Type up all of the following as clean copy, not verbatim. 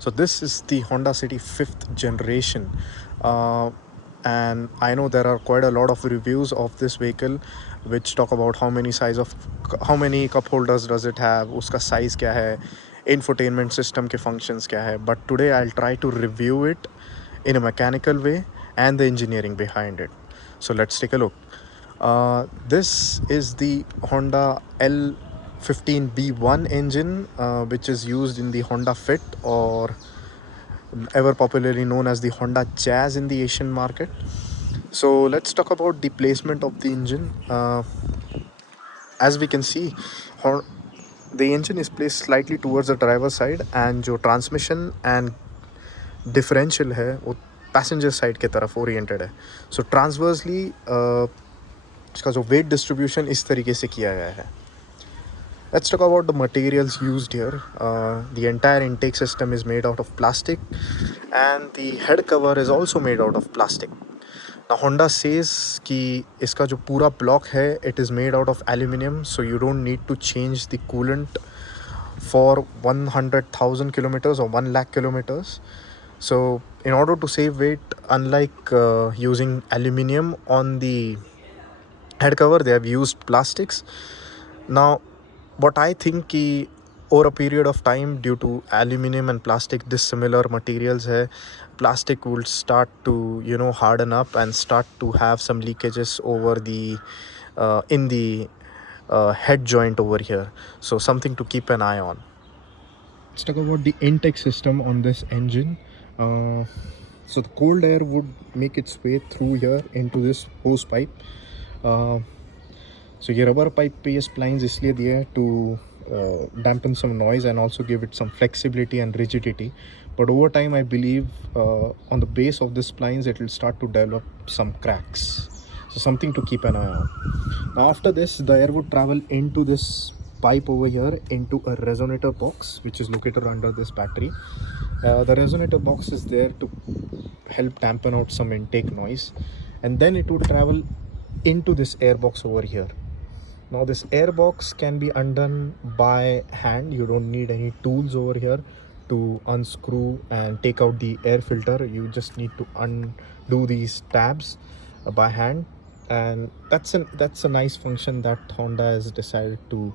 So this is the Honda City 5th generation, uh, and I know there are quite a lot of reviews of this vehicle which talk about how many cup holders does it have, uska size kya hai, infotainment system ke functions kya hai. But today I'll try to review it in a mechanical way and the engineering behind it. So let's take a look. This is the Honda L15B1 engine, which is used in the Honda Fit, or ever popularly known as the Honda Jazz in the Asian market. So let's talk about the placement of the engine. As we can see, the engine is placed slightly towards the driver's side, and जो transmission and differential है वो passenger side के तरफ oriented है. So transversely इसका जो weight distribution इस तरीके से किया गया है. Let's talk about the materials used here. The entire intake system is made out of plastic, and the head cover is also made out of plastic. Now Honda says कि इसका जो पूरा block है it is made out of aluminum, so you don't need to change the coolant for 100,000 kilometers or 1 lakh kilometers. So in order to save weight, unlike using aluminum on the head cover, they have used plastics. Now what I think कि over a period of time, due to aluminum and plastic dissimilar materials hai, plastic will start to harden up and start to have some leakages over the in the head joint over here. So something to keep an eye on. Let's talk about the intake system on this engine. So the cold air would make its way through here into this hose pipe. So ये rubber pipe पे ये splines इसलिए दिए हैं to dampen some noise and also give it some flexibility and rigidity. But over time, I believe on the base of the splines, it will start to develop some cracks. So something to keep an eye on. Now after this, the air would travel into this pipe over here into a resonator box, which is located under this battery. The resonator box is there to help dampen out some intake noise, and then it would travel into this air box over here. Now this air box can be undone by hand. You don't need any tools over here to unscrew and take out the air filter. You just need to undo these tabs by hand, and that's a nice function that Honda has decided to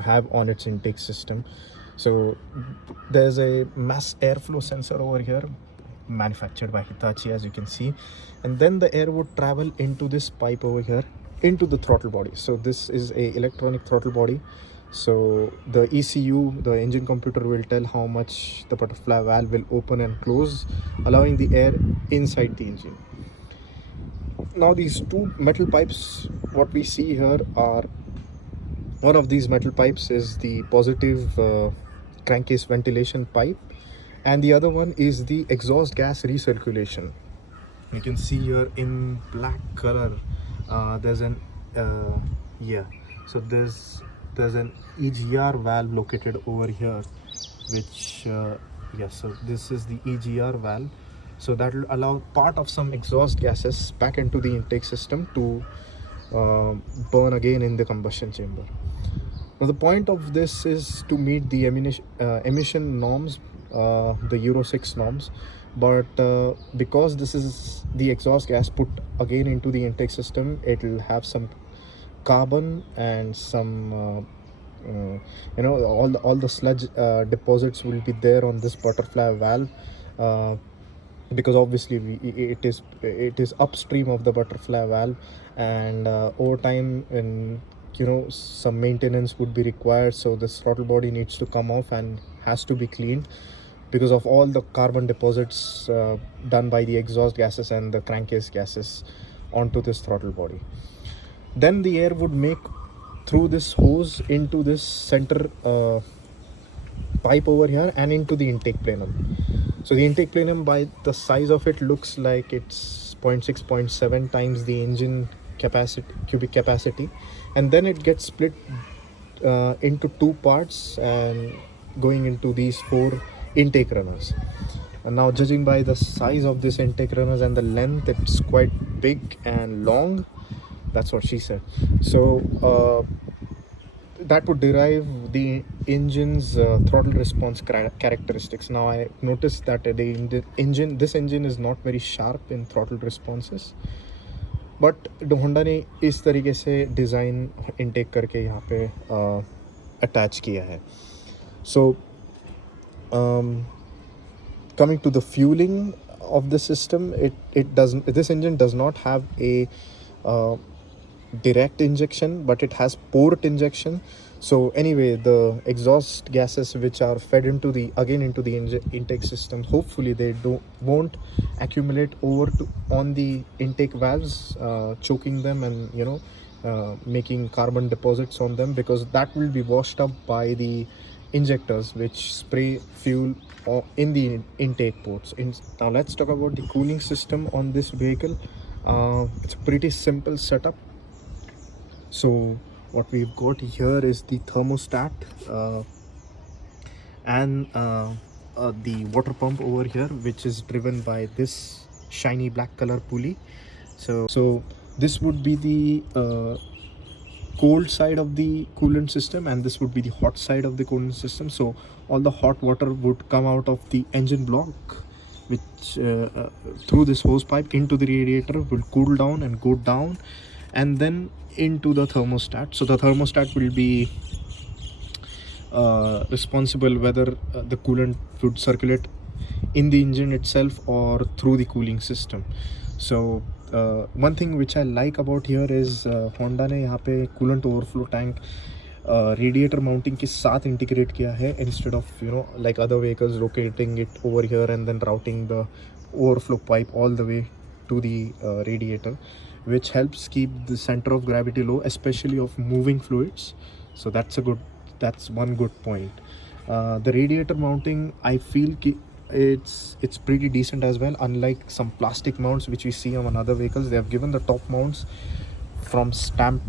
have on its intake system. So there's a mass airflow sensor over here, manufactured by Hitachi, as you can see, and then the air would travel into this pipe over here into the throttle body. So this is a electronic throttle body, so the ECU, the engine computer, will tell how much the butterfly valve will open and close, allowing the air inside the engine. Now these two metal pipes, what we see here are, one of these metal pipes is the positive crankcase ventilation pipe, and the other one is the exhaust gas recirculation. You can see here in black color there's an so there's an Egr valve located over here, which so this is the Egr valve. So that will allow part of some exhaust gases back into the intake system to burn again in the combustion chamber. Now the point of this is to meet the emission norms, the Euro 6 norms, but because this is the exhaust gas put again into the intake system, it will have some carbon and some all the sludge deposits will be there on this butterfly valve, because obviously it is upstream of the butterfly valve, and over time, and some maintenance would be required. So this throttle body needs to come off and has to be cleaned because of all the carbon deposits done by the exhaust gases and the crankcase gases onto this throttle body. Then the air would make through this hose into this center pipe over here and into the intake plenum. So the intake plenum, by the size of it, looks like it's 0.6, 0.7 times the engine cubic capacity, and then it gets split into two parts and going into these four intake runners. And now, judging by the size of this intake runners and the length, it's quite big and long. That's what she said. So that would derive the engine's throttle response characteristics. Now I noticed that this engine is not very sharp in throttle responses, but Honda ने इस तरीके से design intake करके यहाँ पे attach किया है. सो coming to the fueling of the system, this engine does not have a direct injection, but it has port injection. So anyway, the exhaust gases which are fed into the intake system, hopefully they won't accumulate on the intake valves, choking them and making carbon deposits on them, because that will be washed up by the injectors which spray fuel in the intake ports. Now let's talk about the cooling system on this vehicle. It's a pretty simple setup. So what we've got here is the thermostat and the water pump over here, which is driven by this shiny black color pulley. So this would be the cold side of the coolant system, and this would be the hot side of the coolant system. So all the hot water would come out of the engine block, which through this hose pipe into the radiator will cool down and go down, and then into the thermostat. So the thermostat will be responsible whether the coolant would circulate in the engine itself or through the cooling system. So one thing which I like about here is Honda ने यहाँ पे coolant overflow tank radiator mounting के साथ integrate किया है, instead of like other vehicles locating it over here and then routing the overflow pipe all the way to the radiator, which helps keep the center of gravity low, especially of moving fluids. So that's one good point. The radiator mounting, I feel it's pretty decent as well. Unlike some plastic mounts which we see on other vehicles, they have given the top mounts from stamped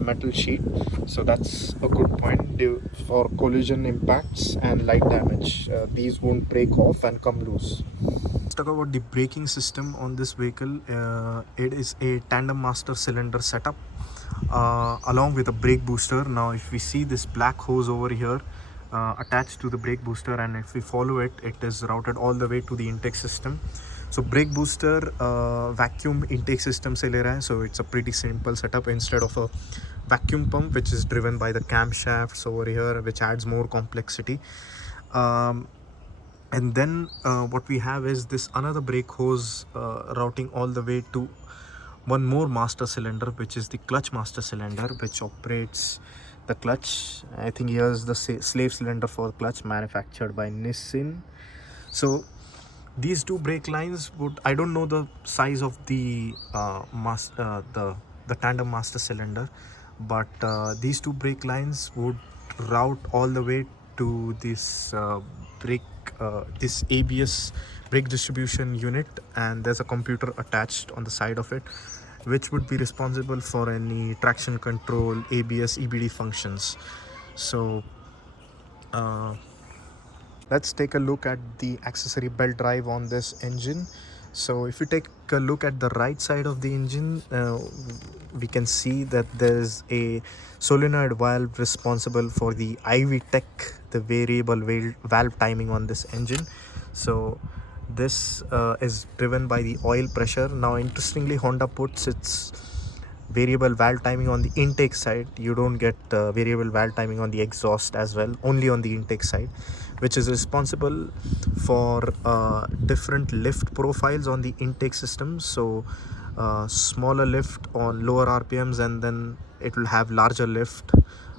metal sheet. So that's a good point. For collision impacts and light damage, these won't break off and come loose. Let's talk about the braking system on this vehicle. It is a tandem master cylinder setup along with a brake booster. Now if we see this black hose over here attached to the brake booster, and if we follow it, it is routed all the way to the intake system. So brake booster vacuum intake system se le raha hai. So it's a pretty simple setup, instead of a vacuum pump which is driven by the camshafts over here, which adds more complexity. And then what we have is this another brake hose routing all the way to one more master cylinder, which is the clutch master cylinder, which operates the clutch. I think here's the slave cylinder for clutch, manufactured by Nissin. So these two brake lines I don't know the size of the the tandem master cylinder, but these two brake lines would route all the way to this this ABS brake distribution unit, and there's a computer attached on the side of it, which would be responsible for any traction control, ABS, EBD functions. So let's take a look at the accessory belt drive on this engine. So if you take a look at the right side of the engine, we can see that there's a solenoid valve responsible for the IV Tech, the variable valve timing on this engine. So this is driven by the oil pressure. Now interestingly, Honda puts its variable valve timing on the intake side. You don't get variable valve timing on the exhaust as well, only on the intake side, which is responsible for different lift profiles on the intake system. So smaller lift on lower RPMs, and then it will have larger lift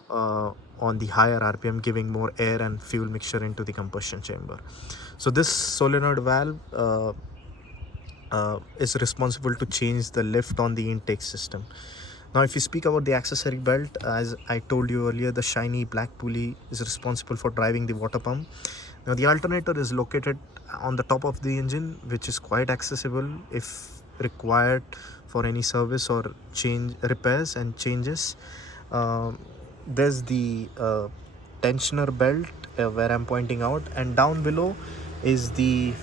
on the higher RPM, giving more air and fuel mixture into the combustion chamber. So this solenoid valve is responsible to change the lift on the intake system. Now if you speak about the accessory belt, as I told you earlier, the shiny black pulley is responsible for driving the water pump. Now the alternator is located on the top of the engine, which is quite accessible if required for any service or repairs and changes. There's the tensioner belt where I'm pointing out, and down below is the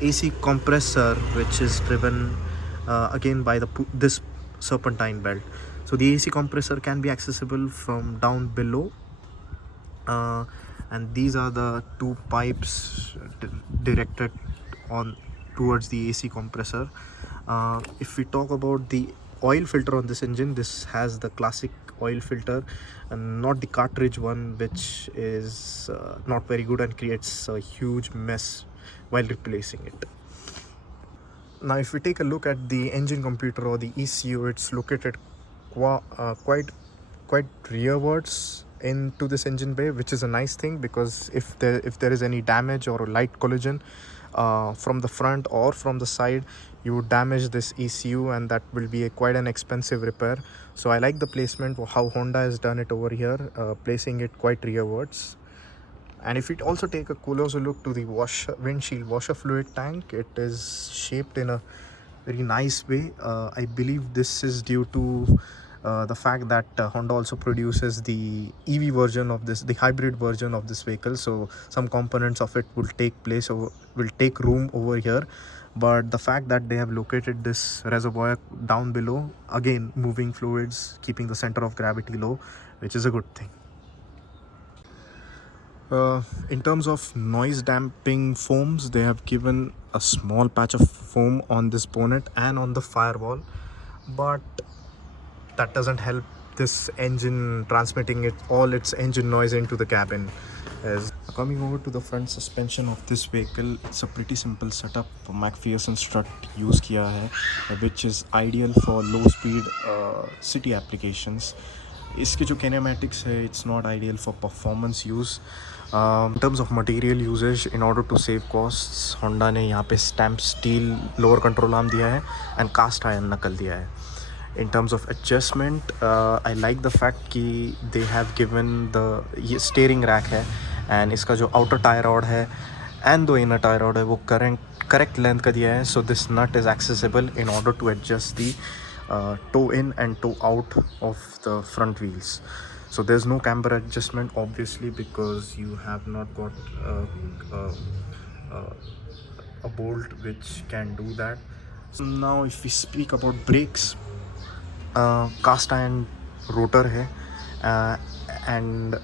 AC compressor, which is driven again by this serpentine belt. So So the AC compressor can be accessible from down below, and these are the two pipes directed on towards the AC compressor. If we talk about the oil filter on this engine, this has the classic oil filter and not the cartridge one, which is not very good and creates a huge mess while replacing it. Now if we take a look at the engine computer or the ECU, it's located quite rearwards into this engine bay, which is a nice thing, because if there is any damage or a light collision from the front or from the side, you would damage this ECU, and that will be quite an expensive repair. So I like the placement how Honda has done it over here, placing it quite rearwards. And if we also take a closer look to the windshield washer fluid tank, it is shaped in a very nice way. I believe this is due to the fact that Honda also produces the EV version of this, the hybrid version of this vehicle. So some components of it will take room over here. But the fact that they have located this reservoir down below, again moving fluids, keeping the center of gravity low, which is a good thing. In terms of noise damping foams, they have given a small patch of foam on this bonnet and on the firewall, but that doesn't help this engine transmitting all its engine noise into the cabin. As coming over to the front suspension of this vehicle, it's a pretty simple setup. McPherson strut use किया है, which is ideal for low speed city applications. इसके जो kinematics है, it's not ideal for performance use. In terms of material usage, in order to save costs, Honda ने यहाँ पे stamped steel lower control arm दिया है and cast iron knuckle दिया है. In terms of adjustment, I like the fact कि they have given the steering rack है, and इसका जो outer tie rod है and the inner tie rod है वो correct length का दिया है. So this nut is accessible in order to adjust the toe in and toe out of the front wheels. So there's no camber adjustment, obviously, because you have not got a bolt which can do that. So now if we speak about brakes, cast iron rotor है, and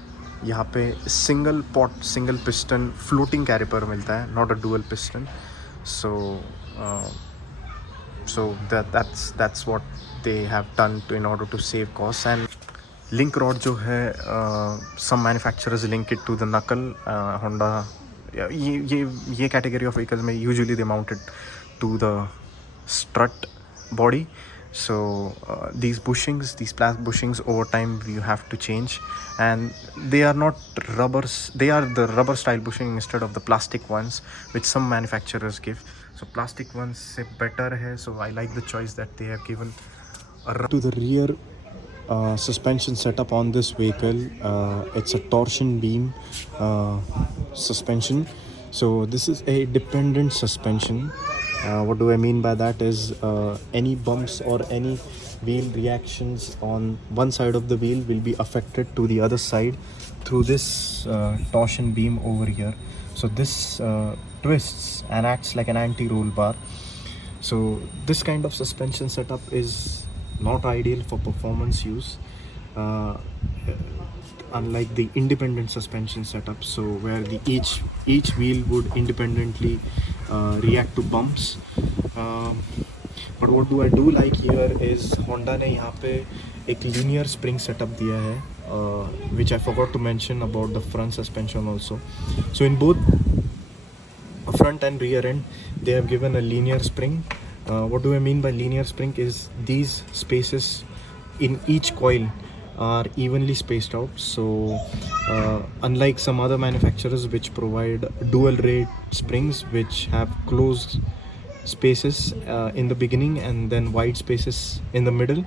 यहाँ पे single piston floating caliper मिलता है, not a dual piston. So that's what they have done in order to save costs. And link rod जो है, some manufacturers link it to the knuckle. Honda, ये category of vehicles में usually they mount it to the strut body. So these plastic bushings over time you have to change, and they are not rubbers, they are the rubber style bushing instead of the plastic ones which some manufacturers give. So plastic ones se better hai, so I like the choice that they have given. To the rear suspension setup on this vehicle, it's a torsion beam suspension. So this is a dependent suspension. What do I mean by that is any bumps or any wheel reactions on one side of the wheel will be affected to the other side through this torsion beam over here. So this twists and acts like an anti-roll bar. So this kind of suspension setup is not ideal for performance use, unlike the independent suspension setup, so where the each wheel would independently react to bumps. But what do I do like here is Honda ने यहाँ पे एक linear spring setup दिया है, which I forgot to mention about the front suspension also. So in both front and rear end, they have given a linear spring. What do I mean by linear spring is these spaces in each coil are evenly spaced out. So unlike some other manufacturers which provide dual rate springs which have closed spaces in the beginning and then wide spaces in the middle,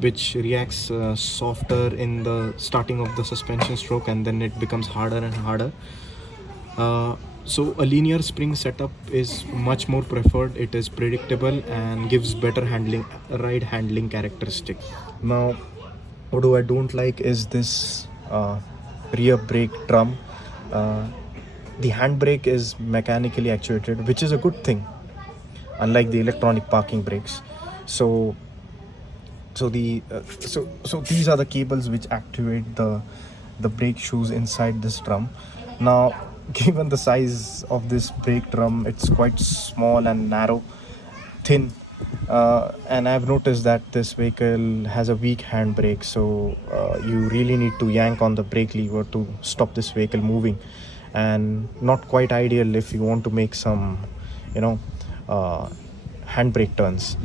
which reacts softer in the starting of the suspension stroke, and then it becomes harder and harder. So a linear spring setup is much more preferred. It is predictable and gives better ride handling characteristic. Now what I don't like is this rear brake drum. The handbrake is mechanically actuated, which is a good thing, unlike the electronic parking brakes. So So so these are the cables which activate the brake shoes inside this drum. Now, given the size of this brake drum, it's quite small and narrow, thin, and I've noticed that this vehicle has a weak handbrake, so you really need to yank on the brake lever to stop this vehicle moving, and not quite ideal if you want to make some, you know, handbrake turns.